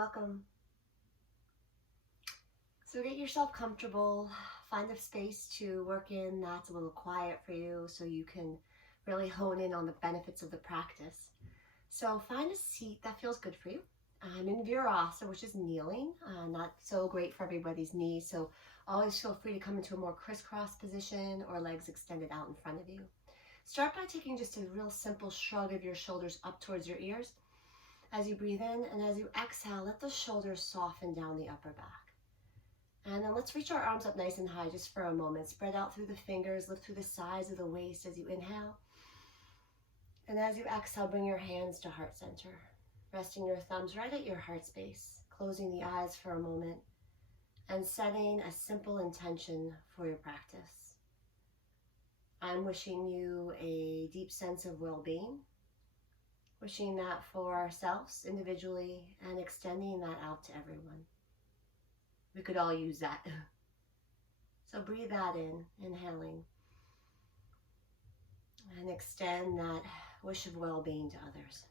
welcome. So get yourself comfortable, find a space to work in that's a little quiet for you so you can really hone in on the benefits of the practice. So find a seat that feels good for you. I'm in Virasa, which is kneeling, not so great for everybody's knees, so always feel free to come into a more crisscross position or legs extended out in front of you. Start by taking just a real simple shrug of your shoulders up towards your ears as you breathe in, and as you exhale, let the shoulders soften down the upper back. And then let's reach our arms up nice and high just for a moment. Spread out through the fingers, lift through the sides of the waist as you inhale. And as you exhale, bring your hands to heart center, resting your thumbs right at your heart space, closing the eyes for a moment, and setting a simple intention for your practice. I'm wishing you a deep sense of well-being, wishing that for ourselves individually and extending that out to everyone. We could all use that. So breathe that in, inhaling, and extend that wish of well-being to others.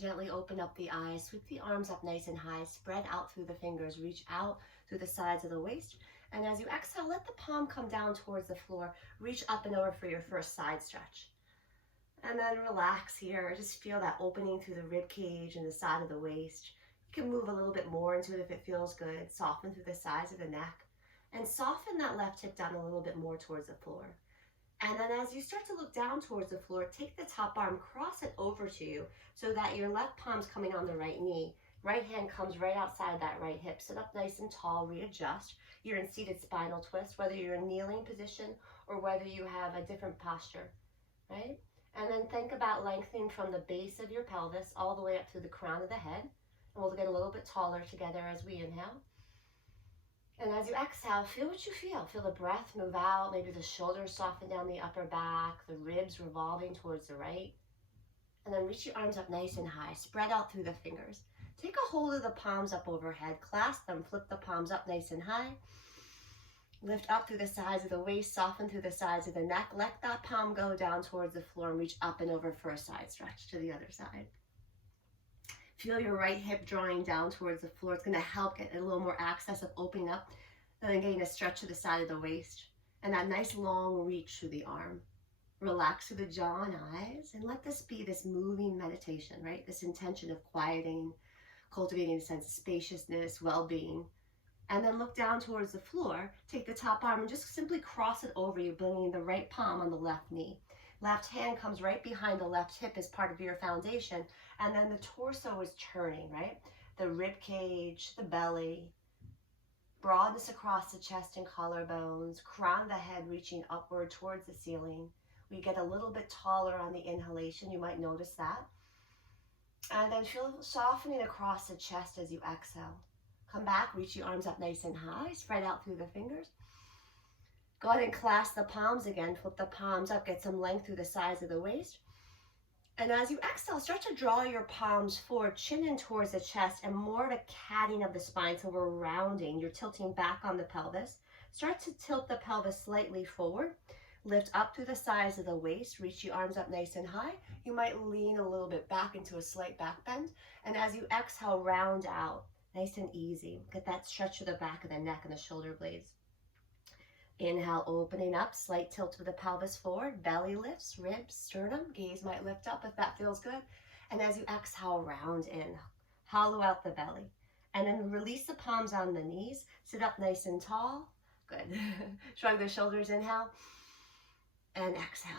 Gently open up the eyes, sweep the arms up nice and high, spread out through the fingers, reach out through the sides of the waist. And as you exhale, let the palm come down towards the floor, reach up and over for your first side stretch. And then relax here, just feel that opening through the rib cage and the side of the waist. You can move a little bit more into it if it feels good. Soften through the sides of the neck and soften that left hip down a little bit more towards the floor. And then as you start to look down towards the floor, take the top arm, cross it over to you so that your left palm's coming on the right knee. Right hand comes right outside that right hip. Sit up nice and tall, readjust. You're in seated spinal twist, whether you're in kneeling position or whether you have a different posture, right? And then think about lengthening from the base of your pelvis all the way up through the crown of the head. And we'll get a little bit taller together as we inhale. And as you exhale, feel what you feel. Feel the breath move out. Maybe the shoulders soften down the upper back, the ribs revolving towards the right. And then reach your arms up nice and high. Spread out through the fingers. Take a hold of the palms up overhead. Clasp them. Flip the palms up nice and high. Lift up through the sides of the waist. Soften through the sides of the neck. Let that palm go down towards the floor and reach up and over for a side stretch to the other side. Feel your right hip drawing down towards the floor. It's going to help get a little more access of opening up and then getting a stretch to the side of the waist. And that nice long reach through the arm. Relax through the jaw and eyes and let this be this moving meditation, right? This intention of quieting, cultivating a sense of spaciousness, well-being. And then look down towards the floor. Take the top arm and just simply cross it over you, bringing the right palm on the left knee. Left hand comes right behind the left hip as part of your foundation. And then the torso is turning, right? The rib cage, the belly, broadness across the chest and collarbones, crown of the head reaching upward towards the ceiling. We get a little bit taller on the inhalation. You might notice that. And then feel softening across the chest as you exhale. Come back, reach your arms up nice and high, spread out through the fingers. Go ahead and clasp the palms again. Flip the palms up, get some length through the sides of the waist. And as you exhale, start to draw your palms forward, chin in towards the chest, and more of a catting of the spine. So we're rounding. You're tilting back on the pelvis. Start to tilt the pelvis slightly forward. Lift up through the sides of the waist. Reach your arms up nice and high. You might lean a little bit back into a slight back bend. And as you exhale, round out. Nice and easy. Get that stretch to the back of the neck and the shoulder blades. Inhale, opening up, slight tilt to the pelvis forward, belly lifts, ribs, sternum, gaze might lift up if that feels good. And as you exhale, round in, hollow out the belly. And then release the palms on the knees, sit up nice and tall. Good. Shrug the shoulders, inhale, and exhale.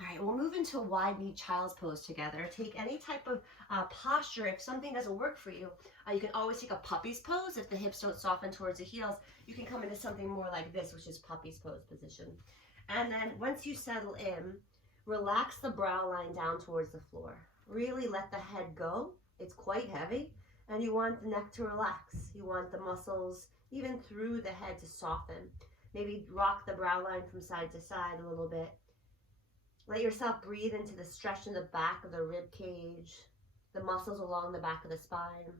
All right, we'll move into a wide knee child's pose together. Take any type of posture. If something doesn't work for you, you can always take a puppy's pose. If the hips don't soften towards the heels, you can come into something more like this, which is puppy's pose position. And then once you settle in, relax the brow line down towards the floor. Really let the head go. It's quite heavy. And you want the neck to relax. You want the muscles, even through the head, to soften. Maybe rock the brow line from side to side a little bit. Let yourself breathe into the stretch in the back of the rib cage, the muscles along the back of the spine.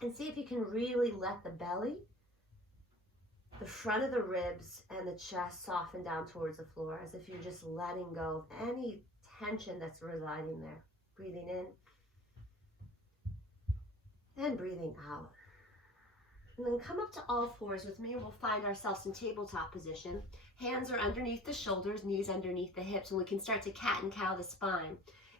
And see if you can really let the belly, the front of the ribs, and the chest soften down towards the floor, as if you're just letting go of any tension that's residing there. Breathing in And breathing out. And then come up to all fours with me, and we'll find ourselves in tabletop position. Hands are underneath the shoulders, knees underneath the hips, and we can start to cat and cow the spine.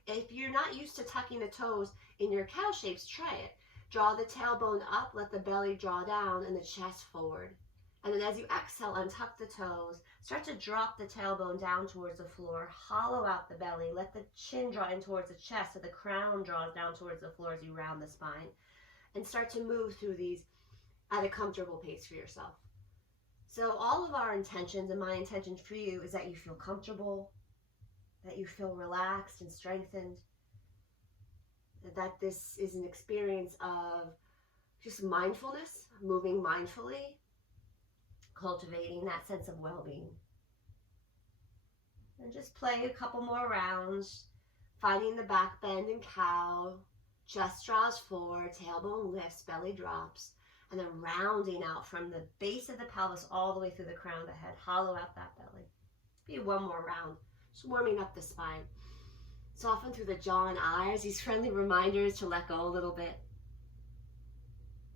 If you're not used to tucking the toes in your cow shapes, try it. Draw the tailbone up, let the belly draw down, and the chest forward. And then as you exhale, untuck the toes. Start to drop the tailbone down towards the floor. Hollow out the belly. Let the chin draw in towards the chest so the crown draws down towards the floor as you round the spine. And start to move through these at a comfortable pace for yourself. So all of our intentions, and my intention for you, is that you feel comfortable, that you feel relaxed and strengthened, that this is an experience of just mindfulness, moving mindfully, cultivating that sense of well-being. And just play a couple more rounds, finding the back bend and cow, chest draws forward, tailbone lifts, belly drops, and then rounding out from the base of the pelvis all the way through the crown of the head. Hollow out that belly. Be one more round, just warming up the spine. Soften through the jaw and eyes, these friendly reminders to let go a little bit.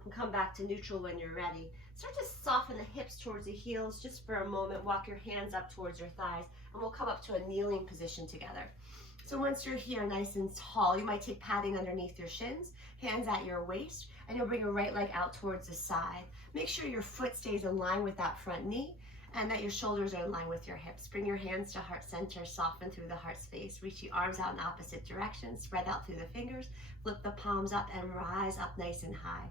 And come back to neutral when you're ready. Start to soften the hips towards the heels just for a moment. Walk your hands up towards your thighs, and we'll come up to a kneeling position together. So once you're here nice and tall, you might take padding underneath your shins, hands at your waist, and you'll bring your right leg out towards the side. Make sure your foot stays in line with that front knee and that your shoulders are in line with your hips. Bring your hands to heart center, soften through the heart space. Reach the arms out in opposite directions, spread out through the fingers, flip the palms up and rise up nice and high.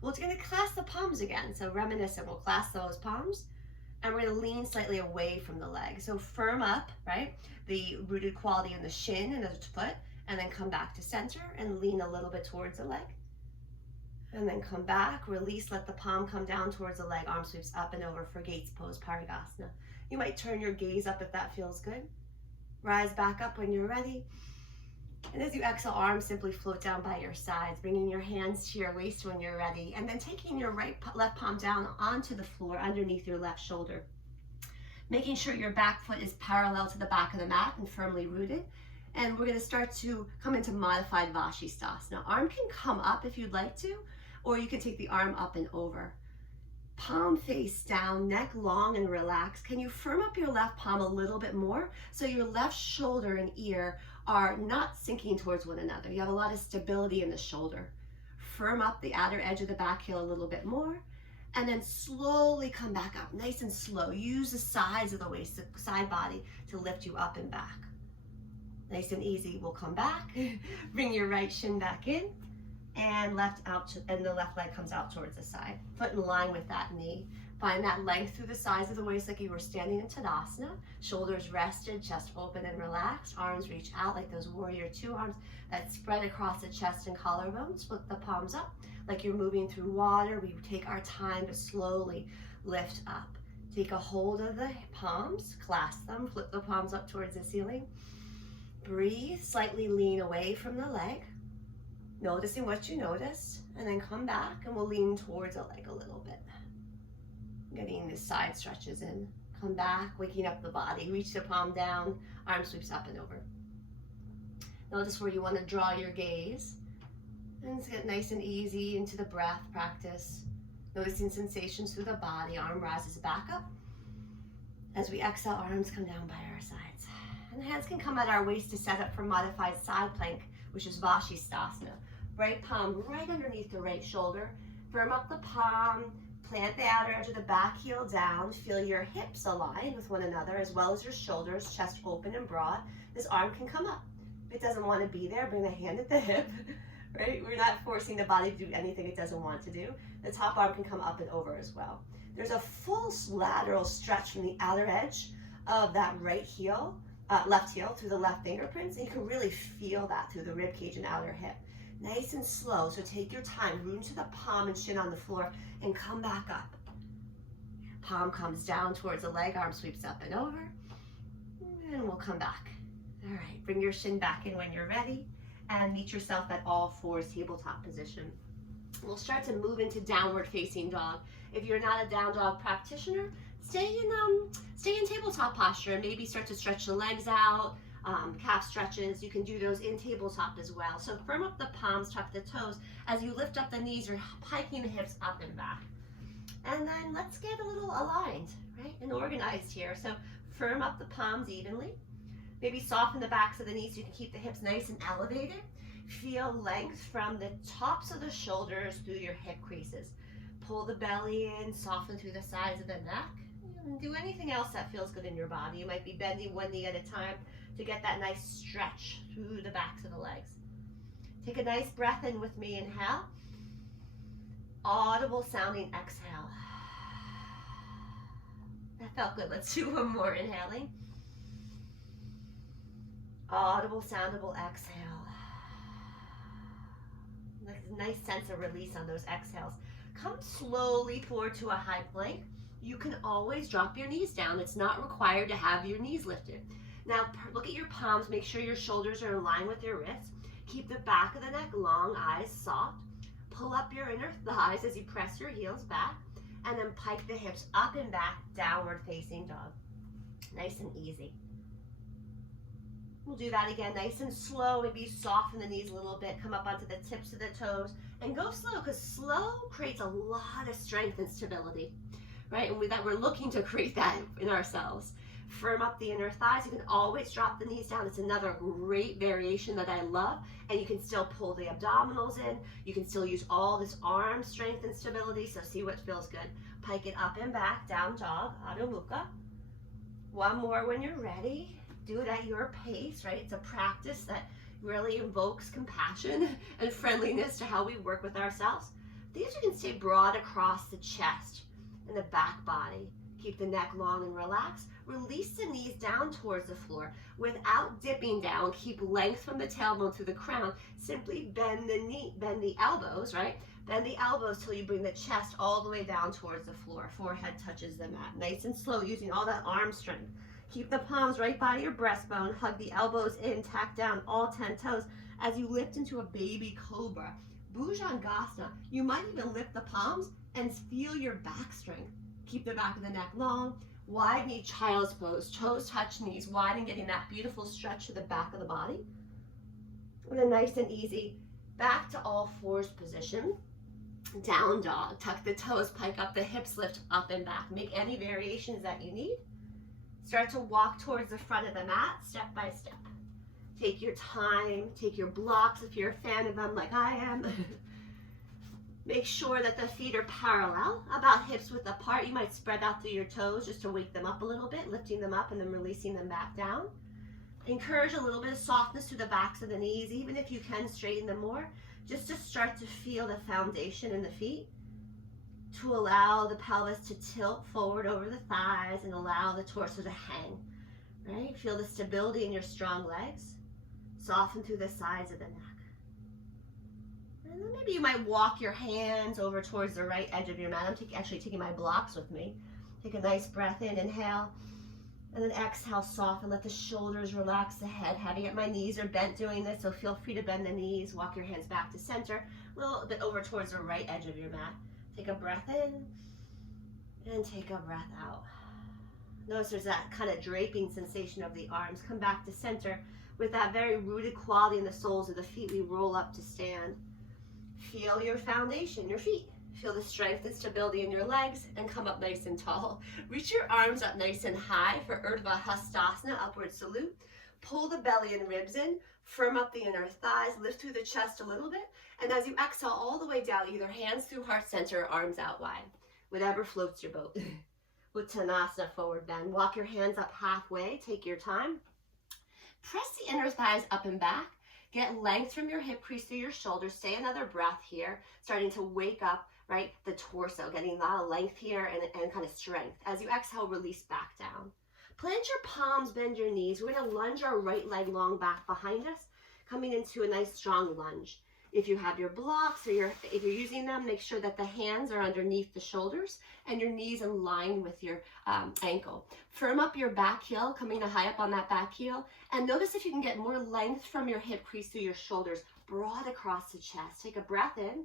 We're going to clasp the palms again. So reminiscent, we'll clasp those palms. And we're going to lean slightly away from the leg. So firm up, right? The rooted quality in the shin and the foot, and then come back to center and lean a little bit towards the leg. And then come back, release, let the palm come down towards the leg, arm sweeps up and over for Gates Pose, Parigasana. You might turn your gaze up if that feels good. Rise back up when you're ready. And as you exhale, arms simply float down by your sides, bringing your hands to your waist when you're ready, and then taking your left palm down onto the floor underneath your left shoulder. Making sure your back foot is parallel to the back of the mat and firmly rooted. And we're going to start to come into modified Vashisthasana. Arm can come up if you'd like to, or you can take the arm up and over. Palm face down, neck long and relaxed. Can you firm up your left palm a little bit more so your left shoulder and ear are not sinking towards one another? You have a lot of stability in the shoulder. Firm up the outer edge of the back heel a little bit more, and then slowly come back up, nice and slow. Use the sides of the waist, the side body, to lift you up and back. Nice and easy. We'll come back, bring your right shin back in, and left out, and the left leg comes out towards the side. Foot in line with that knee. Find that length through the sides of the waist like you were standing in Tadasana. Shoulders rested, chest open and relaxed. Arms reach out like those warrior two arms that spread across the chest and collarbones. Flip the palms up like you're moving through water. We take our time to slowly lift up. Take a hold of the palms, clasp them, flip the palms up towards the ceiling. Breathe, slightly lean away from the leg, noticing what you notice, and then come back and we'll lean towards the leg a little bit. Getting the side stretches in. Come back, waking up the body. Reach the palm down, arm sweeps up and over. Notice where you want to draw your gaze. And get nice and easy into the breath practice. Noticing sensations through the body. Arm rises back up. As we exhale, arms come down by our sides. And hands can come at our waist to set up for modified side plank, which is Vashisthasana. Right palm right underneath the right shoulder. Firm up the palm. Plant the outer edge of the back heel down. Feel your hips align with one another as well as your shoulders, chest open and broad. This arm can come up. If it doesn't want to be there, bring the hand at the hip, right? We're not forcing the body to do anything it doesn't want to do. The top arm can come up and over as well. There's a full lateral stretch from the outer edge of that right heel, left heel through the left fingerprints, and you can really feel that through the rib cage and outer hip. Nice and slow, so take your time. Root into the palm and shin on the floor and come back up. Palm comes down towards the leg, arm sweeps up and over, and we'll come back. All right, bring your shin back in when you're ready and meet yourself at all fours, tabletop position. We'll start to move into downward facing dog. If you're not a down dog practitioner, stay in tabletop posture and maybe start to stretch the legs out, calf stretches. You can do those in tabletop as well. So firm up the palms, tuck the toes. As you lift up the knees, you're piking the hips up and back. And then let's get a little aligned, right, and organized here. So firm up the palms evenly. Maybe soften the backs of the knees so you can keep the hips nice and elevated. Feel length from the tops of the shoulders through your hip creases. Pull the belly in, soften through the sides of the neck. And do anything else that feels good in your body. You might be bending one knee at a time to get that nice stretch through the backs of the legs. Take a nice breath in with me. Inhale. Audible sounding exhale. That felt good. Let's do one more. Inhaling. Audible, soundable exhale. Nice sense of release on those exhales. Come slowly forward to a high plank. You can always drop your knees down. It's not required to have your knees lifted. Now look at your palms. Make sure your shoulders are in line with your wrists. Keep the back of the neck long, eyes soft. Pull up your inner thighs as you press your heels back, and then pike the hips up and back, downward facing dog. Nice and easy. We'll do that again, nice and slow. Maybe soften the knees a little bit, come up onto the tips of the toes, and go slow, because slow creates a lot of strength and stability, right? And we're looking to create that in ourselves. Firm up the inner thighs. You can always drop the knees down. It's another great variation that I love. And you can still pull the abdominals in. You can still use all this arm strength and stability. So see what feels good. Pike it up and back, down dog, Adho Mukha. One more when you're ready. Do it at your pace, right? It's a practice that really invokes compassion and friendliness to how we work with ourselves. These you can stay broad across the chest and the back body. Keep the neck long and relaxed. Release the knees down towards the floor without dipping down. Keep length from the tailbone through the crown. Simply bend the elbows, right? Bend the elbows till you bring the chest all the way down towards the floor. Forehead touches the mat. Nice and slow, using all that arm strength. Keep the palms right by your breastbone. Hug the elbows in, tack down all 10 toes as you lift into a baby cobra. Bhujangasana. You might even lift the palms and feel your back strength. Keep the back of the neck long. Wide knee child's pose. Toes touch knees wide and getting that beautiful stretch to the back of the body. And then nice and easy, back to all fours position. Down dog. Tuck the toes, pike up the hips, lift up and back. Make any variations that you need. Start to walk towards the front of the mat, step by step. Take your time, take your blocks if you're a fan of them like I am. Make sure that the feet are parallel, about hips width apart. You might spread out through your toes just to wake them up a little bit, lifting them up and then releasing them back down. Encourage a little bit of softness through the backs of the knees, even if you can straighten them more, just to start to feel the foundation in the feet, to allow the pelvis to tilt forward over the thighs and allow the torso to hang, right? Feel the stability in your strong legs. Soften through the sides of the neck. And then maybe you might walk your hands over towards the right edge of your mat. I'm actually taking my blocks with me. Take a nice breath in, inhale, and then exhale, soften. Let the shoulders relax, the head heavy. My knees are bent doing this, so feel free to bend the knees. Walk your hands back to center, a little bit over towards the right edge of your mat. Take a breath in, and take a breath out. Notice there's that kind of draping sensation of the arms. Come back to center with that very rooted quality in the soles of the feet. We roll up to stand. Feel your foundation, your feet. Feel the strength and stability in your legs and come up nice and tall. Reach your arms up nice and high for Urdhva Hastasana, upward salute. Pull the belly and ribs in, firm up the inner thighs, lift through the chest a little bit. And as you exhale all the way down, either hands through heart center or arms out wide. Whatever floats your boat. Uttanasana, forward bend. Walk your hands up halfway, take your time. Press the inner thighs up and back. Get length from your hip crease through your shoulders. Stay another breath here, starting to wake up, right, the torso, getting a lot of length here and kind of strength. As you exhale, release back down. Plant your palms, bend your knees. We're going to lunge our right leg long back behind us, coming into a nice strong lunge. If you have your blocks or if you're using them, make sure that the hands are underneath the shoulders and your knees in line with your ankle. Firm up your back heel, coming to high up on that back heel. And notice if you can get more length from your hip crease through your shoulders, broad across the chest. Take a breath in.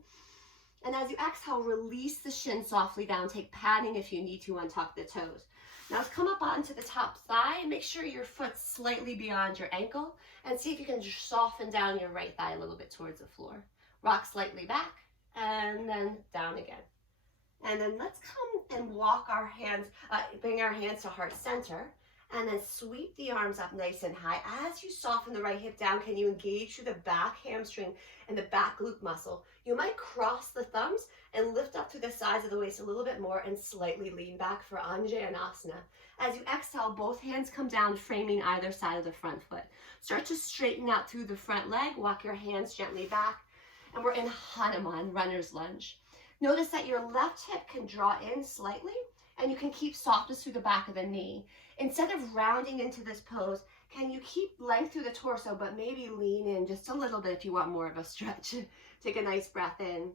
And as you exhale, release the shin softly down. Take padding if you need to, untuck the toes. Now let's come up onto the top thigh and make sure your foot's slightly beyond your ankle, and see if you can just soften down your right thigh a little bit towards the floor. Rock slightly back and then down again. And then let's come and walk our hands, bring our hands to heart center, and then sweep the arms up nice and high. As you soften the right hip down, can you engage through the back hamstring and the back glute muscle? You might cross the thumbs and lift up through the sides of the waist a little bit more and slightly lean back for Anjaneyasana. As you exhale, both hands come down, framing either side of the front foot. Start to straighten out through the front leg, walk your hands gently back, and we're in Hanuman, runner's lunge. Notice that your left hip can draw in slightly, and you can keep softness through the back of the knee. Instead of rounding into this pose, can you keep length through the torso, but maybe lean in just a little bit if you want more of a stretch. Take a nice breath in,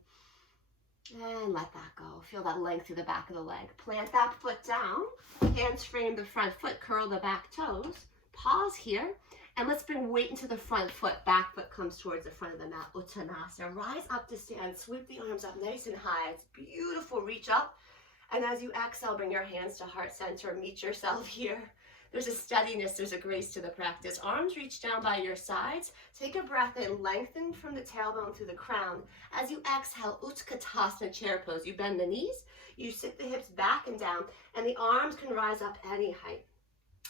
and let that go. Feel that length through the back of the leg. Plant that foot down, hands frame the front foot, curl the back toes. Pause here, and let's bring weight into the front foot. Back foot comes towards the front of the mat, Uttanasana. Rise up to stand, sweep the arms up nice and high. It's beautiful, reach up. And as you exhale, bring your hands to heart center, meet yourself here. There's a steadiness, there's a grace to the practice. Arms reach down by your sides. Take a breath in, lengthen from the tailbone through the crown. As you exhale, Utkatasana, chair pose. You bend the knees, you sit the hips back and down, and the arms can rise up any height.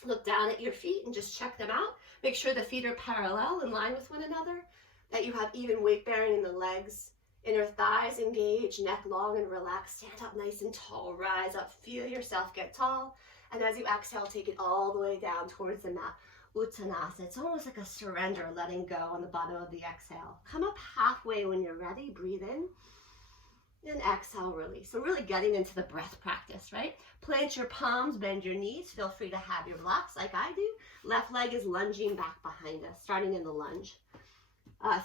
Look down at your feet and just check them out. Make sure the feet are parallel, in line with one another, that you have even weight bearing in the legs. Inner thighs engage, neck long and relaxed. Stand up nice and tall, rise up, feel yourself get tall. And as you exhale, take it all the way down towards the mat, Uttanasana. It's almost like a surrender, letting go on the bottom of the exhale. Come up halfway when you're ready, breathe in. And exhale, release. So really getting into the breath practice, right? Plant your palms, bend your knees. Feel free to have your blocks like I do. Left leg is lunging back behind us, starting in the lunge.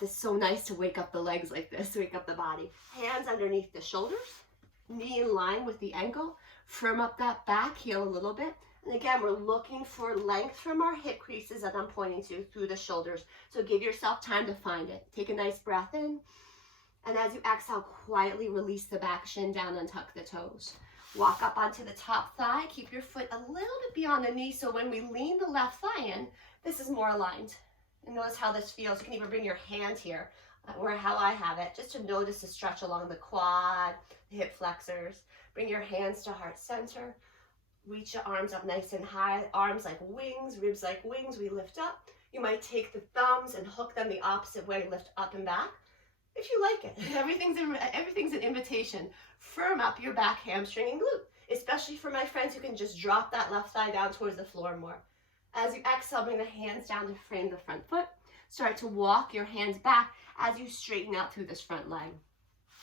It's so nice to wake up the legs like this, wake up the body. Hands underneath the shoulders, knee in line with the ankle. Firm up that back, heel a little bit. And again, we're looking for length from our hip creases that I'm pointing to through the shoulders. So give yourself time to find it. Take a nice breath in. And as you exhale, quietly release the back shin down and tuck the toes. Walk up onto the top thigh. Keep your foot a little bit beyond the knee, so when we lean the left thigh in, this is more aligned. And notice how this feels. You can even bring your hand here, or how I have it, just to notice the stretch along the quad, the hip flexors. Bring your hands to heart center. Reach your arms up nice and high. Arms like wings, ribs like wings. We lift up. You might take the thumbs and hook them the opposite way, lift up and back. If you like it, everything's an invitation. Firm up your back hamstring and glute, especially for my friends who can just drop that left thigh down towards the floor more. As you exhale, bring the hands down to frame the front foot. Start to walk your hands back as you straighten out through this front leg.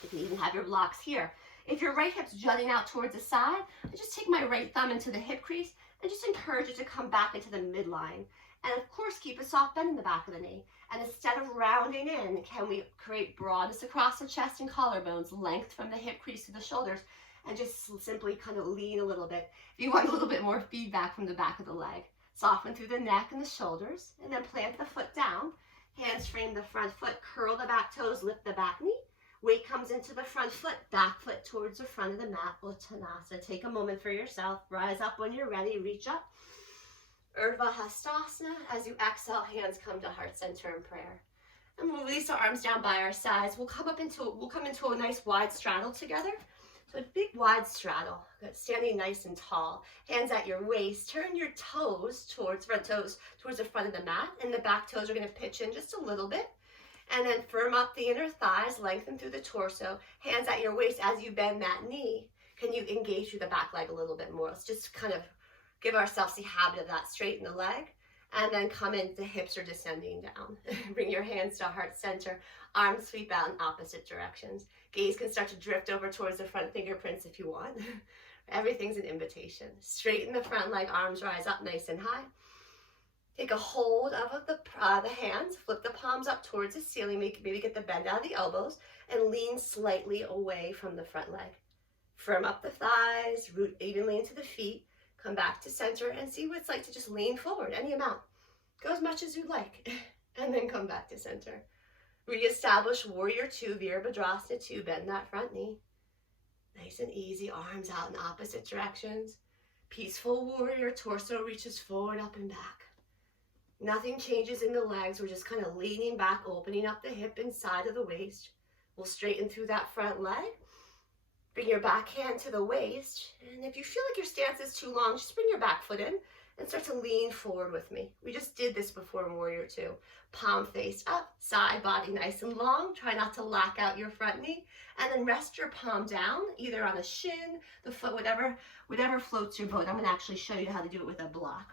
You can even have your blocks here. If your right hip's jutting out towards the side, I just take my right thumb into the hip crease and just encourage it to come back into the midline. And of course, keep a soft bend in the back of the knee. And instead of rounding in, can we create broadness across the chest and collarbones, length from the hip crease to the shoulders, and just simply kind of lean a little bit. If you want a little bit more feedback from the back of the leg, soften through the neck and the shoulders, and then plant the foot down. Hands frame the front foot, curl the back toes, lift the back knee. Weight comes into the front foot, back foot towards the front of the mat, Uttanasana. Take a moment for yourself. Rise up when you're ready, reach up. Urdhva Hastasana. As you exhale, hands come to heart center in prayer. And we'll release our arms down by our sides. We'll come into a nice wide straddle together. So a big wide straddle. Good. Standing nice and tall. Hands at your waist. Turn your toes towards front toes towards the front of the mat, and the back toes are going to pitch in just a little bit. And then firm up the inner thighs, lengthen through the torso. Hands at your waist as you bend that knee. Can you engage through the back leg a little bit more? Let's just kind of give ourselves the habit of that. Straighten the leg, and then come in, the hips are descending down. Bring your hands to heart center. Arms sweep out in opposite directions. Gaze can start to drift over towards the front fingerprints if you want. Everything's an invitation. Straighten the front leg, arms rise up nice and high. Take a hold of the hands, flip the palms up towards the ceiling, maybe get the bend out of the elbows, and lean slightly away from the front leg. Firm up the thighs, root evenly into the feet. Come back to center and see what it's like to just lean forward, any amount. Go as much as you'd like, and then come back to center. Reestablish Warrior 2, Virabhadrasana 2, bend that front knee. Nice and easy, arms out in opposite directions. Peaceful warrior, torso reaches forward, up and back. Nothing changes in the legs. We're just kind of leaning back, opening up the hip inside of the waist. We'll straighten through that front leg. Bring your back hand to the waist. And if you feel like your stance is too long, just bring your back foot in and start to lean forward with me. We just did this before in Warrior Two. Palm face up, side body nice and long. Try not to lock out your front knee. And then rest your palm down, either on a shin, the foot, whatever floats your boat. I'm going to actually show you how to do it with a block.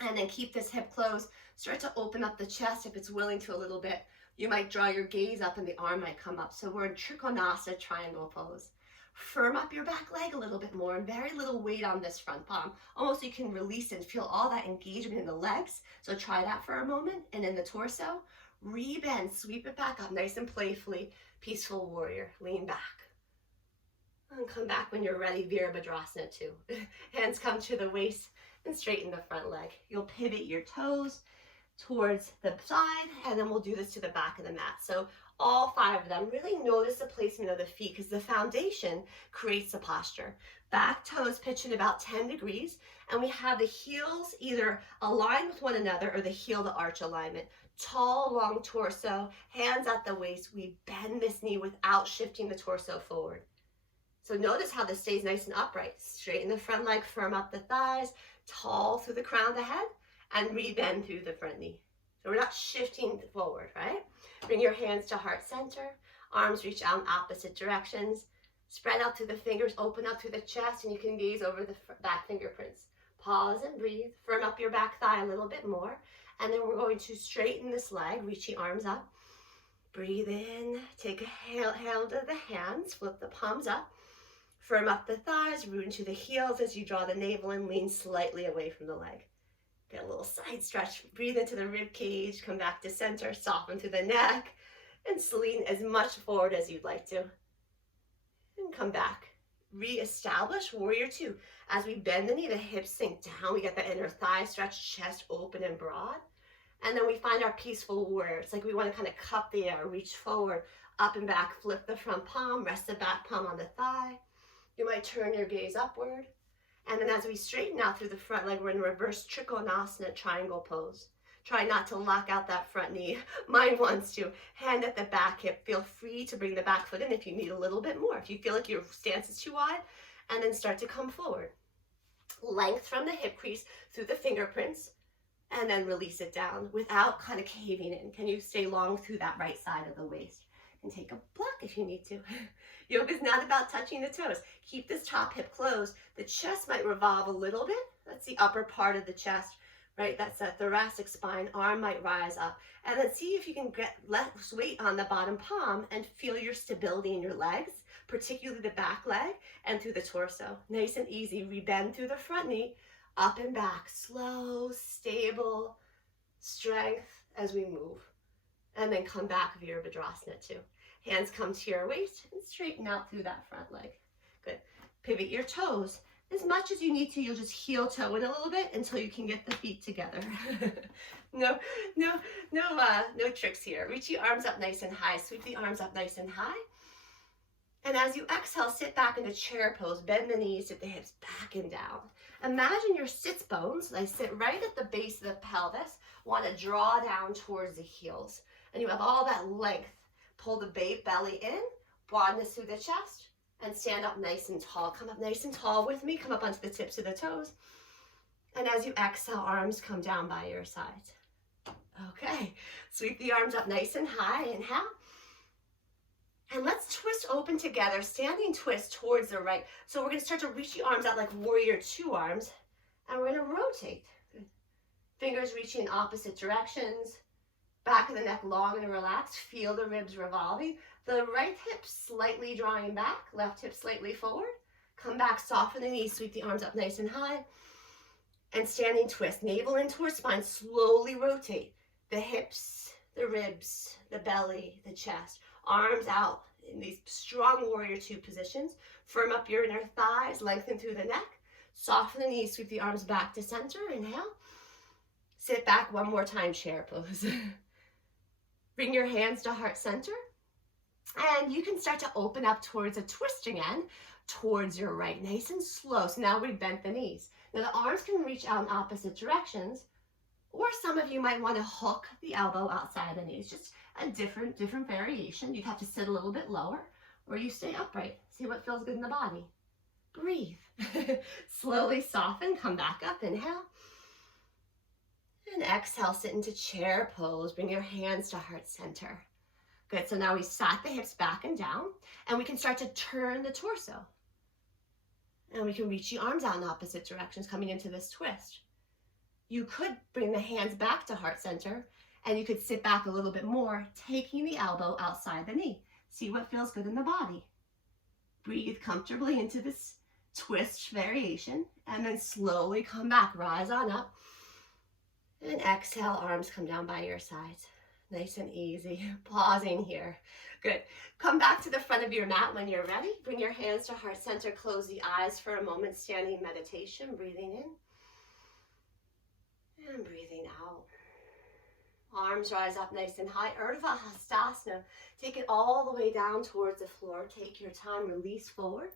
And then keep this hip closed. Start to open up the chest if it's willing to a little bit. You might draw your gaze up and the arm might come up. So we're in Trikonasana triangle pose. Firm up your back leg a little bit more and very little weight on this front palm. Almost you can release and feel all that engagement in the legs. So try that for a moment. And in the torso, rebend, sweep it back up nice and playfully. Peaceful warrior, lean back. And come back when you're ready, Virabhadrasana 2. Hands come to the waist and straighten the front leg. You'll pivot your toes towards the side, and then we'll do this to the back of the mat. So all 5 of them, really notice the placement of the feet because the foundation creates the posture. Back toes pitch at about 10 degrees, and we have the heels either aligned with one another or the heel to arch alignment. Tall, long torso, hands at the waist. We bend this knee without shifting the torso forward. So notice how this stays nice and upright. Straighten the front leg, firm up the thighs, tall through the crown of the head, and rebend through the front knee. So we're not shifting forward, right? Bring your hands to heart center. Arms reach out in opposite directions. Spread out through the fingers, open up through the chest, and you can gaze over the back fingerprints. Pause and breathe. Firm up your back thigh a little bit more. And then we're going to straighten this leg, reach the arms up. Breathe in. Take a hand to the hands. Flip the palms up. Firm up the thighs, root into the heels as you draw the navel and lean slightly away from the leg. Get a little side stretch. Breathe into the rib cage. Come back to center. Soften through the neck. And lean as much forward as you'd like to. And come back. Reestablish Warrior Two. As we bend the knee, the hips sink down. We get the inner thigh stretch, chest open and broad. And then we find our peaceful warrior. It's like we want to kind of cup the air, reach forward, up and back, flip the front palm, rest the back palm on the thigh. You might turn your gaze upward. And then as we straighten out through the front leg, we're in reverse Trikonasana triangle pose. Try not to lock out that front knee. Mine wants to. Hand at the back hip. Feel free to bring the back foot in if you need a little bit more. If you feel like your stance is too wide, and then start to come forward. Length from the hip crease through the fingerprints, and then release it down without kind of caving in. Can you stay long through that right side of the waist? And take a block if you need to. Yoga is not about touching the toes. Keep this top hip closed. The chest might revolve a little bit. That's the upper part of the chest, right? That's that thoracic spine. Arm might rise up. And then see if you can get less weight on the bottom palm and feel your stability in your legs, particularly the back leg and through the torso. Nice and easy. Rebend through the front knee, up and back. Slow, stable, strength as we move. And then come back, Virabhadrasana 2. Hands come to your waist and straighten out through that front leg. Good. Pivot your toes. As much as you need to, you'll just heel toe in a little bit until you can get the feet together. No tricks here. Reach the arms up nice and high. Sweep the arms up nice and high. And as you exhale, sit back into chair pose. Bend the knees, sit the hips back and down. Imagine your sits bones. They sit right at the base of the pelvis. Want to draw down towards the heels. And you have all that length. Pull the belly in, broadness through the chest, and stand up nice and tall. Come up nice and tall with me. Come up onto the tips of the toes. And as you exhale, arms come down by your sides. Okay, sweep the arms up nice and high. Inhale. And let's twist open together, standing twist towards the right. So we're going to start to reach the arms out like Warrior Two arms. And we're going to rotate. Fingers reaching in opposite directions. Back of the neck long and relaxed. Feel the ribs revolving. The right hip slightly drawing back. Left hip slightly forward. Come back, soften the knees. Sweep the arms up nice and high. And standing twist. Navel in towards spine. Slowly rotate. The hips, the ribs, the belly, the chest. Arms out in these strong Warrior Two positions. Firm up your inner thighs. Lengthen through the neck. Soften the knees. Sweep the arms back to center. Inhale. Sit back one more time, chair pose. Bring your hands to heart center. And you can start to open up towards a twist again. towards your right, nice and slow. So now we bent the knees. Now the arms can reach out in opposite directions, or some of you might want to hook the elbow outside the knees, just a different variation. You'd have to sit a little bit lower, or you stay upright. See what feels good in the body. Breathe. Slowly soften, come back up, inhale. And exhale, sit into chair pose. Bring your hands to heart center. Good, so now we sat the hips back and down, and we can start to turn the torso. And we can reach the arms out in opposite directions, coming into this twist. You could bring the hands back to heart center, and you could sit back a little bit more, taking the elbow outside the knee. See what feels good in the body. Breathe comfortably into this twist variation, and then slowly come back, rise on up. And exhale, arms come down by your sides. Nice and easy. Pausing here. Good. Come back to the front of your mat when you're ready. Bring your hands to heart center. Close the eyes for a moment. Standing meditation. Breathing in. And breathing out. Arms rise up nice and high. Urdhva Hastasana. Take it all the way down towards the floor. Take your time. Release forward.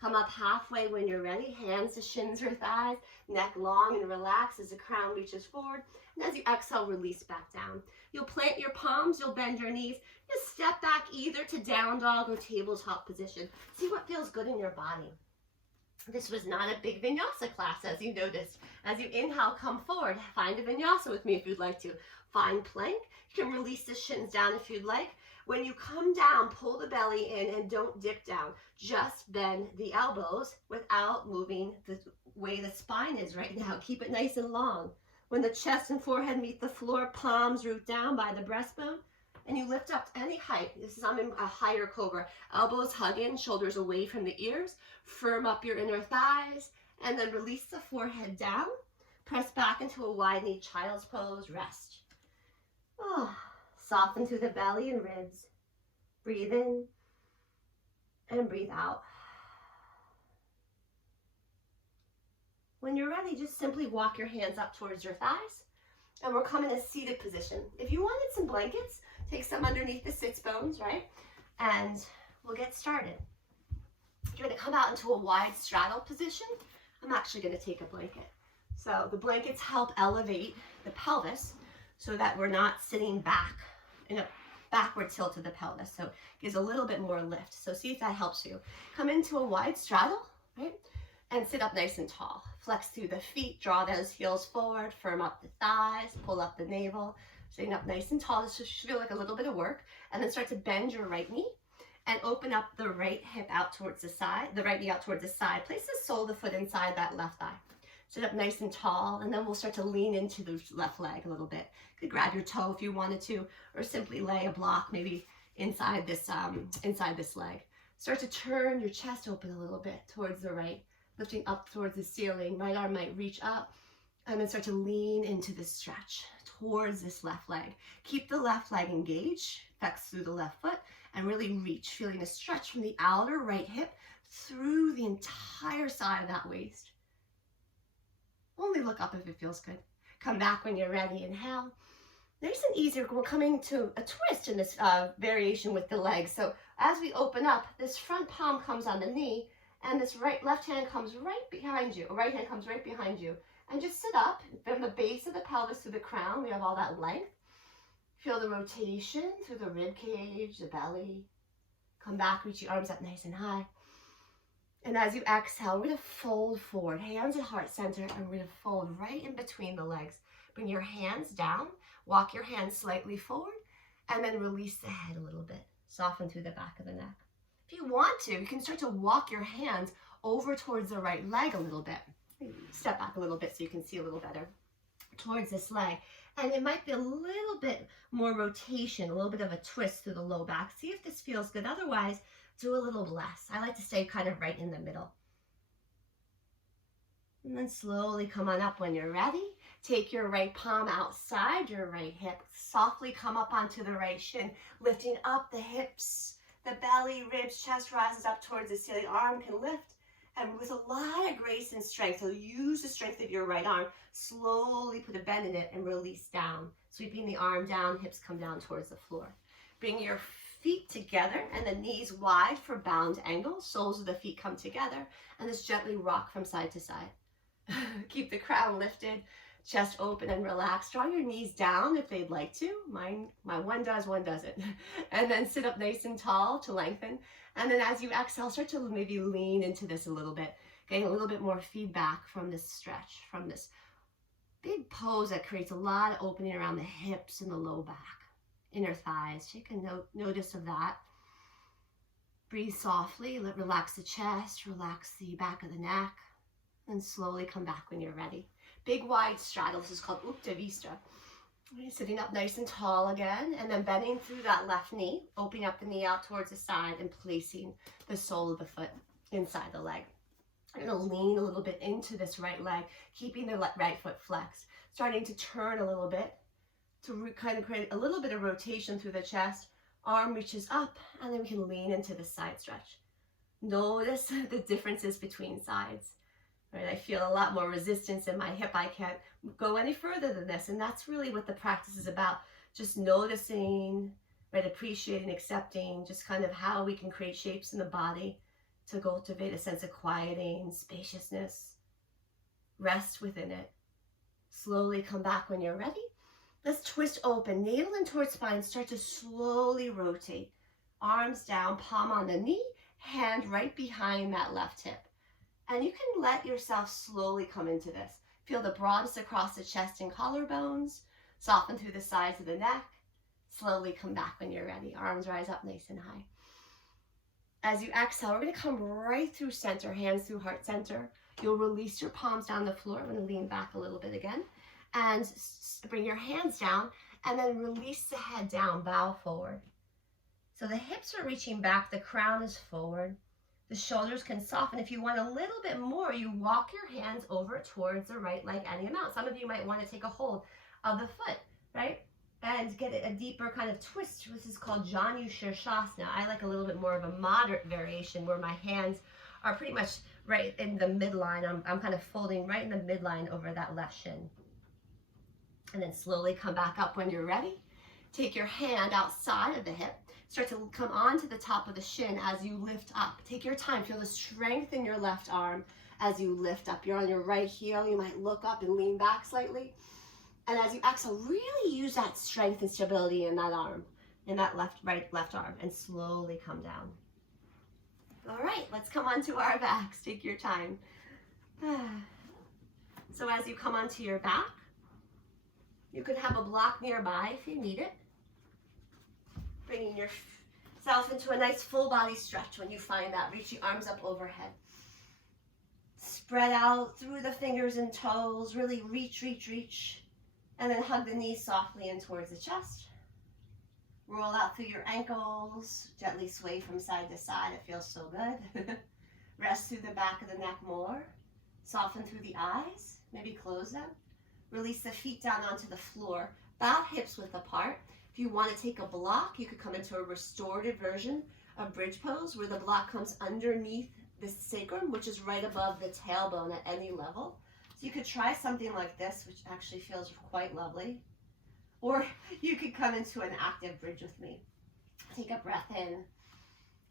Come up halfway when you're ready. Hands to shins or thighs. Neck long and relaxed as the crown reaches forward. And as you exhale, release back down. You'll plant your palms. You'll bend your knees. Just step back either to down dog or tabletop position. See what feels good in your body. This was not a big vinyasa class, as you noticed. As you inhale, come forward. Find a vinyasa with me if you'd like to. Find plank. You can release the shins down if you'd like. When you come down, pull the belly in and don't dip down. Just bend the elbows without moving the way the spine is right now. Keep it nice and long. When the chest and forehead meet the floor, palms root down by the breastbone, and you lift up to any height. This is I'm in a higher cobra. Elbows hug in, shoulders away from the ears. Firm up your inner thighs, and then release the forehead down. Press back into a wide knee child's pose. Rest. Oh. Soften through the belly and ribs. Breathe in and breathe out. When you're ready, just simply walk your hands up towards your thighs, and we'll come in a seated position. If you wanted some blankets, take some underneath the sits bones, right? And we'll get started. You're gonna come out into a wide straddle position. I'm actually gonna take a blanket. So the blankets help elevate the pelvis so that we're not sitting back in a backward tilt of the pelvis. So it gives a little bit more lift. So see if that helps you. Come into a wide straddle, right? And sit up nice and tall. Flex through the feet, draw those heels forward, firm up the thighs, pull up the navel. Sitting up nice and tall. This should feel like a little bit of work. And then start to bend your right knee and open up the right hip out towards the side, the right knee out towards the side. Place the sole of the foot inside that left thigh. Sit up nice and tall, and then we'll start to lean into the left leg a little bit. You could grab your toe if you wanted to, or simply lay a block maybe inside this leg. Start to turn your chest open a little bit towards the right, lifting up towards the ceiling. Right arm might reach up, and then start to lean into the stretch towards this left leg. Keep the left leg engaged, flex through the left foot, and really reach, feeling a stretch from the outer right hip through the entire side of that waist. Only look up if it feels good. Come back when you're ready. Inhale. Nice and easy. We're coming to a twist in this variation with the legs. So as we open up, this front palm comes on the knee, and this left hand comes right behind you. Right hand comes right behind you. And just sit up from the base of the pelvis to the crown. We have all that length. Feel the rotation through the rib cage, the belly. Come back, reach your arms up nice and high. And as you exhale, we're going to fold forward, hands at heart center, and we're going to fold right in between the legs. Bring your hands down, walk your hands slightly forward, and then release the head a little bit. Soften through the back of the neck. If you want to, you can start to walk your hands over towards the right leg a little bit. Step back a little bit so you can see a little better towards this leg. And it might be a little bit more rotation, a little bit of a twist through the low back. See if this feels good. Otherwise, do a little less. I like to stay kind of right in the middle. And then slowly come on up when you're ready. Take your right palm outside your right hip. Softly come up onto the right shin, lifting up the hips, the belly, ribs, chest rises up towards the ceiling. Arm can lift. And with a lot of grace and strength, so use the strength of your right arm. Slowly put a bend in it and release down. Sweeping the arm down, hips come down towards the floor. Bring your feet together and the knees wide for bound angle. Soles of the feet come together and just gently rock from side to side. Keep the crown lifted, chest open and relaxed. Draw your knees down if they'd like to. My one does, one doesn't. And then sit up nice and tall to lengthen. And then as you exhale, start to maybe lean into this a little bit, getting a little bit more feedback from this stretch, from this big pose that creates a lot of opening around the hips and the low back, inner thighs. Take a notice of that. Breathe softly, relax the chest, relax the back of the neck, and slowly come back when you're ready. Big wide straddle, this is called Uttanasana Vista. Sitting up nice and tall again, and then bending through that left knee, opening up the knee out towards the side and placing the sole of the foot inside the leg. I'm going to lean a little bit into this right leg, keeping the right foot flexed, starting to turn a little bit to kind of create a little bit of rotation through the chest. Arm reaches up, and then we can lean into the side stretch. Notice the differences between sides. Right, I feel a lot more resistance in my hip. I can't go any further than this, and that's really what the practice is about. Just noticing, right, appreciating, accepting, just kind of how we can create shapes in the body to cultivate a sense of quieting, spaciousness, rest within it. Slowly come back when you're ready. Let's twist open, navel in towards spine, start to slowly rotate. Arms down, palm on the knee, hand right behind that left hip. And you can let yourself slowly come into this. Feel the broadest across the chest and collarbones. Soften through the sides of the neck. Slowly come back when you're ready. Arms rise up nice and high. As you exhale, we're going to come right through center, hands through heart center. You'll release your palms down the floor. I'm going to lean back a little bit again. And bring your hands down. And then release the head down, bow forward. So the hips are reaching back. The crown is forward. The shoulders can soften. If you want a little bit more, you walk your hands over towards the right leg any amount. Some of you might want to take a hold of the foot, right? And get a deeper kind of twist. This is called Janu Shirshasana. I like a little bit more of a moderate variation where my hands are pretty much right in the midline. I'm kind of folding right in the midline over that left shin. And then slowly come back up when you're ready. Take your hand outside of the hip. Start to come onto the top of the shin as you lift up. Take your time. Feel the strength in your left arm as you lift up. You're on your right heel. You might look up and lean back slightly. And as you exhale, really use that strength and stability in that arm, in that left arm, and slowly come down. All right, let's come onto our backs. Take your time. So as you come onto your back, you can have a block nearby if you need it. Bringing yourself into a nice full body stretch when you find that. Reach your arms up overhead. Spread out through the fingers and toes. Really reach, reach, reach. And then hug the knees softly in towards the chest. Roll out through your ankles. Gently sway from side to side. It feels so good. Rest through the back of the neck more. Soften through the eyes. Maybe close them. Release the feet down onto the floor. Bow hips width apart. If you want to take a block, you could come into a restorative version of bridge pose where the block comes underneath the sacrum, which is right above the tailbone at any level. So you could try something like this, which actually feels quite lovely. Or you could come into an active bridge with me. Take a breath in.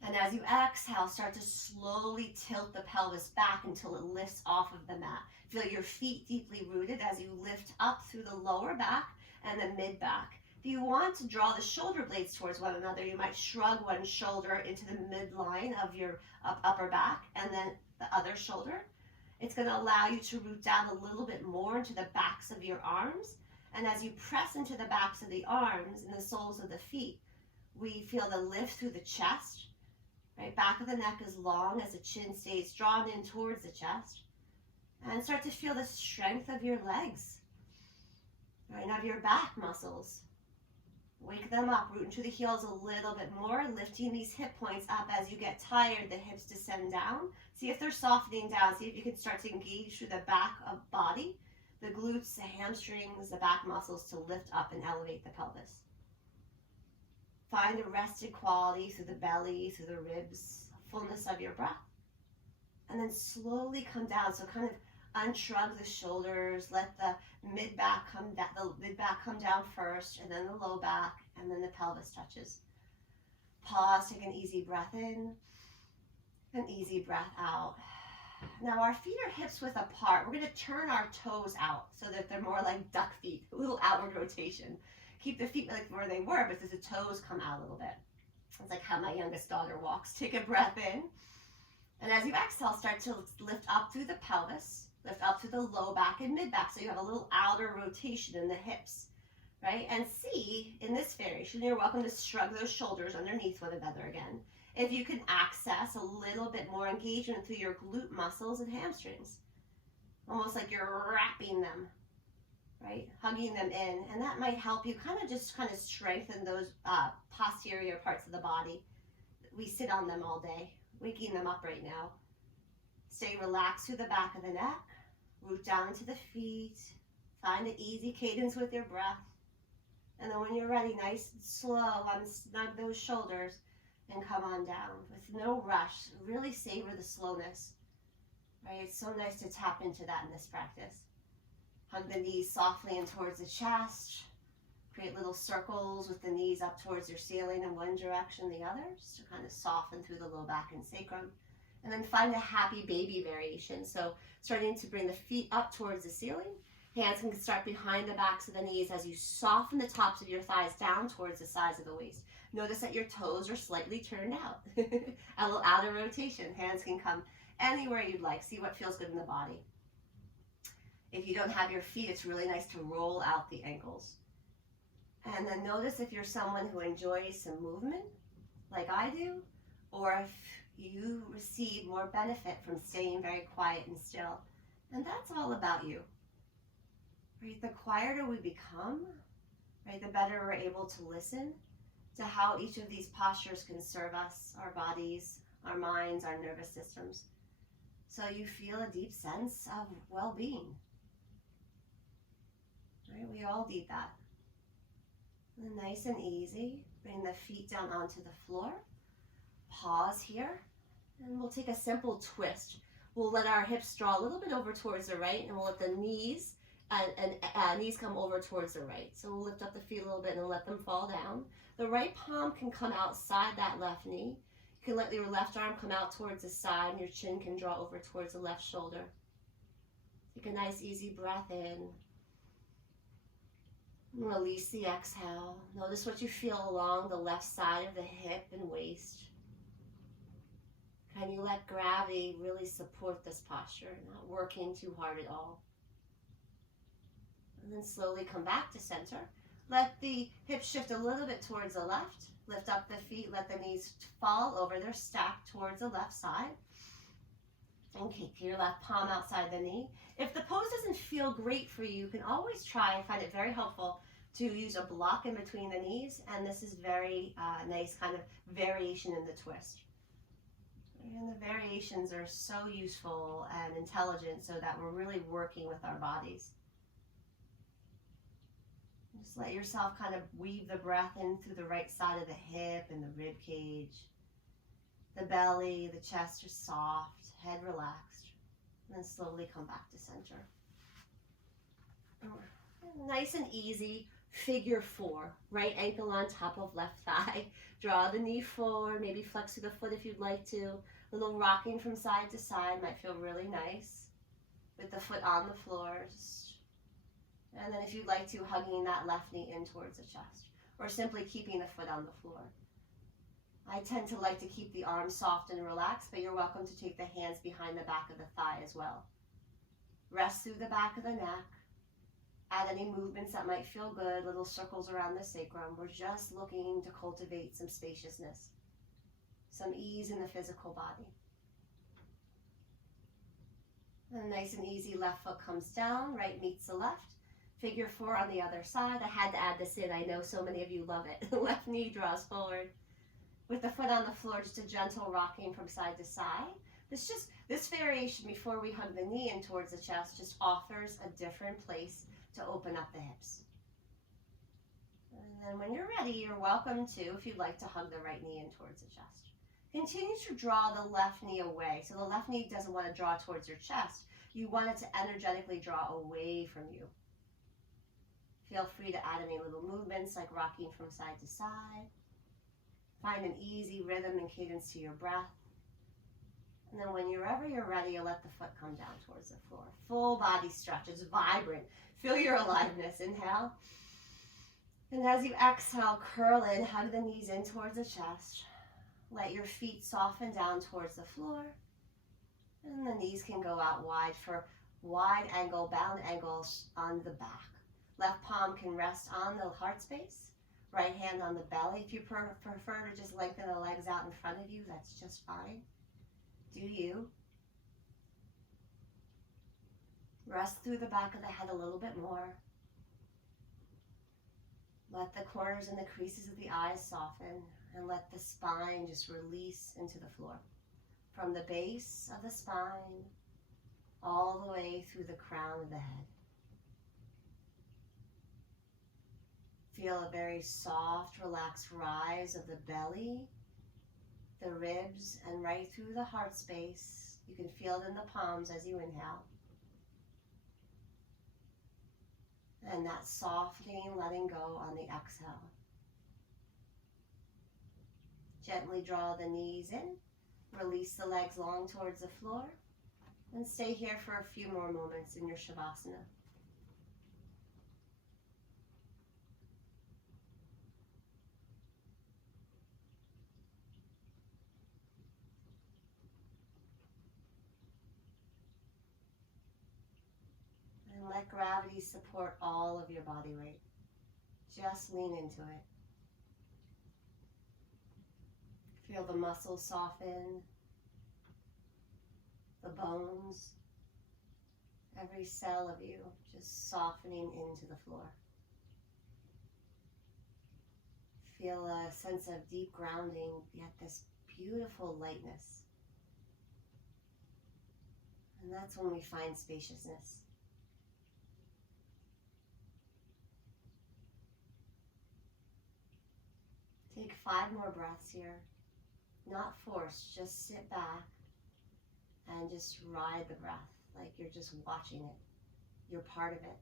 And as you exhale, start to slowly tilt the pelvis back until it lifts off of the mat. Feel your feet deeply rooted as you lift up through the lower back and the mid back. If you want to draw the shoulder blades towards one another, you might shrug one shoulder into the midline of your upper back and then the other shoulder. It's going to allow you to root down a little bit more into the backs of your arms. And as you press into the backs of the arms and the soles of the feet, we feel the lift through the chest. Right, back of the neck is long as the chin stays drawn in towards the chest. And start to feel the strength of your legs, right, and of your back muscles. Wake them up, root into the heels a little bit more, lifting these hip points up. As you get tired, the hips descend down. See if they're softening down. See if you can start to engage through the back of body, the glutes, the hamstrings, the back muscles to lift up and elevate the pelvis. Find a rested quality through the belly, through the ribs, fullness of your breath. And then slowly come down. So kind of unshrug the shoulders, let the mid-back come down first, and then the low back, and then the pelvis touches. Pause, take an easy breath in, an easy breath out. Now our feet are hips width apart. We're going to turn our toes out so that they're more like duck feet, a little outward rotation. Keep the feet like where they were, but the toes come out a little bit. It's like how my youngest daughter walks. Take a breath in. And as you exhale, start to lift up through the pelvis, lift up through the low back and mid back. So you have a little outer rotation in the hips, right? And see, in this variation, you're welcome to shrug those shoulders underneath one another again. If you can access a little bit more engagement through your glute muscles and hamstrings, almost like you're wrapping them, right? Hugging them in. And that might help you kind of strengthen those posterior parts of the body. We sit on them all day, waking them up right now. Stay relaxed through the back of the neck, root down into the feet, find an easy cadence with your breath. And then when you're ready, nice and slow, unsnug those shoulders and come on down with no rush. Really savor the slowness, right? It's so nice to tap into that in this practice. Hug the knees softly in towards the chest. Create little circles with the knees up towards your ceiling in one direction, the other, just to kind of soften through the low back and sacrum. And then find a happy baby variation. So starting to bring the feet up towards the ceiling. Hands can start behind the backs of the knees as you soften the tops of your thighs down towards the sides of the waist. Notice that your toes are slightly turned out. A little outer rotation. Hands can come anywhere you'd like. See what feels good in the body. If you don't have your feet, it's really nice to roll out the ankles. And then notice if you're someone who enjoys some movement, like I do, or if you receive more benefit from staying very quiet and still. And that's all about you. Right? The quieter we become, right, the better we're able to listen to how each of these postures can serve us, our bodies, our minds, our nervous systems. So you feel a deep sense of well-being. Right? We all need that. And nice and easy, bring the feet down onto the floor. Pause here, and we'll take a simple twist. We'll let our hips draw a little bit over towards the right, and we'll let the knees knees come over towards the right. So we'll lift up the feet a little bit and let them fall down. The right palm can come outside that left knee. You can let your left arm come out towards the side, and your chin can draw over towards the left shoulder. Take a nice easy breath in. Release the exhale. Notice what you feel along the left side of the hip and waist. Can you let gravity really support this posture, not working too hard at all? And then slowly come back to center. Let the hips shift a little bit towards the left. Lift up the feet, let the knees fall over. They're stacked towards the left side. And keep your left palm outside the knee. If the pose doesn't feel great for you, you can always try and find it very helpful to use a block in between the knees. And this is very nice kind of variation in the twist. And the variations are so useful and intelligent so that we're really working with our bodies. Just let yourself kind of weave the breath in through the right side of the hip and the rib cage. The belly, the chest are soft, head relaxed. And then slowly come back to center. Nice and easy, figure four. Right ankle on top of left thigh. Draw the knee forward, maybe flex through the foot if you'd like to. A little rocking from side to side might feel really nice. With the foot on the floor. And then if you'd like to, hugging that left knee in towards the chest. Or simply keeping the foot on the floor. I tend to like to keep the arms soft and relaxed, but you're welcome to take the hands behind the back of the thigh as well. Rest through the back of the neck. Add any movements that might feel good, little circles around the sacrum. We're just looking to cultivate some spaciousness, some ease in the physical body. And nice and easy, left foot comes down, right meets the left. Figure four on the other side. I had to add this in. I know so many of you love it. Left knee draws forward. With the foot on the floor, just a gentle rocking from side to side. This variation before we hug the knee in towards the chest just offers a different place to open up the hips. And then when you're ready, you're welcome to, if you'd like, to hug the right knee in towards the chest. Continue to draw the left knee away. So the left knee doesn't want to draw towards your chest. You want it to energetically draw away from you. Feel free to add any little movements like rocking from side to side. Find an easy rhythm and cadence to your breath. And then whenever you're ready, you let the foot come down towards the floor. Full body stretch. It's vibrant. Feel your aliveness. Inhale. And as you exhale, curl in, hug the knees in towards the chest. Let your feet soften down towards the floor. And the knees can go out wide for wide angle, bound angles on the back. Left palm can rest on the heart space. Right hand on the belly. If you prefer to just lengthen the legs out in front of you, that's just fine. Do you. Rest through the back of the head a little bit more. Let the corners and the creases of the eyes soften, and let the spine just release into the floor. From the base of the spine, all the way through the crown of the head. Feel a very soft, relaxed rise of the belly, the ribs, and right through the heart space. You can feel it in the palms as you inhale. And that softening, letting go on the exhale. Gently draw the knees in. Release the legs long towards the floor. And stay here for a few more moments in your Shavasana. And let gravity support all of your body weight. Just lean into it. Feel the muscles soften, the bones, every cell of you just softening into the floor. Feel a sense of deep grounding, yet this beautiful lightness. And that's when we find spaciousness. Take 5 more breaths here. Not forced, just sit back and just ride the breath like you're just watching it. You're part of it.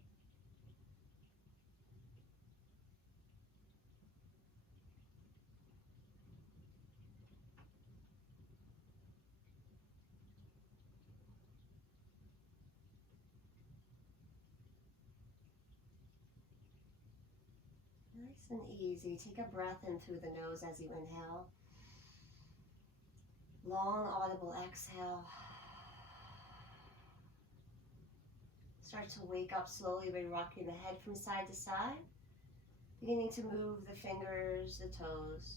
Nice and easy. Take a breath in through the nose as you inhale. Long, audible exhale. Start to wake up slowly by rocking the head from side to side. Beginning to move the fingers, the toes.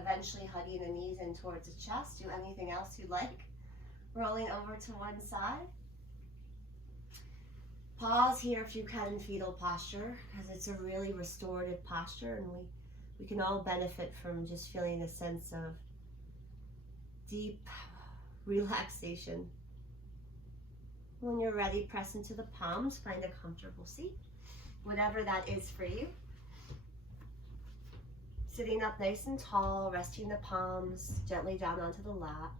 Eventually hugging the knees in towards the chest. Do anything else you'd like. Rolling over to one side. Pause here if you can in fetal posture, because it's a really restorative posture, and we can all benefit from just feeling a sense of deep relaxation. When you're ready, press into the palms, find a comfortable seat, whatever that is for you. Sitting up nice and tall, resting the palms gently down onto the lap.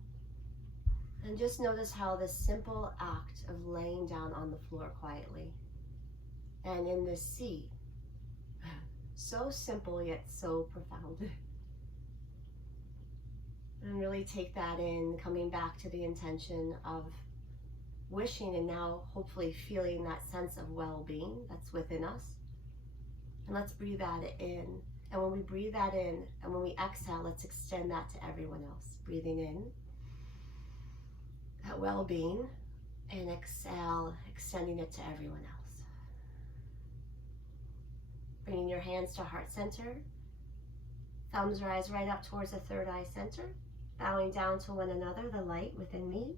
And just notice how this simple act of laying down on the floor quietly and in this seat, so simple yet so profound. And really take that in, coming back to the intention of wishing and now hopefully feeling that sense of well-being that's within us. And let's breathe that in. And when we breathe that in and when we exhale, let's extend that to everyone else. Breathing in, that well-being, and exhale, extending it to everyone else. Bringing your hands to heart center. Thumbs rise right up towards the third eye center. Bowing down to one another, the light within me.